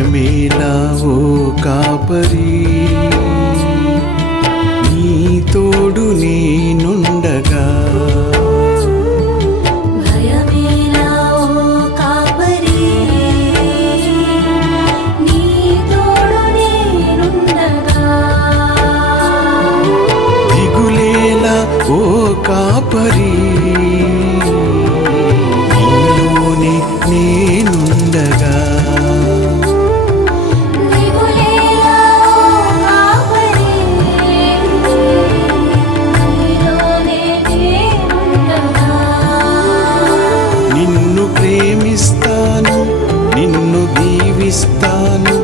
భయమేలా ఓ కాపరి, నీ తోడు నేనుండగా. భయమేలా ఓ కాపరి, నీ తోడు నేనుండగా. దిగులేలా ఓ కాపరి, నీలోనే నేనుండగా. నిన్ను ప్రేమిస్తాను, నిన్ను దీవిస్తాను,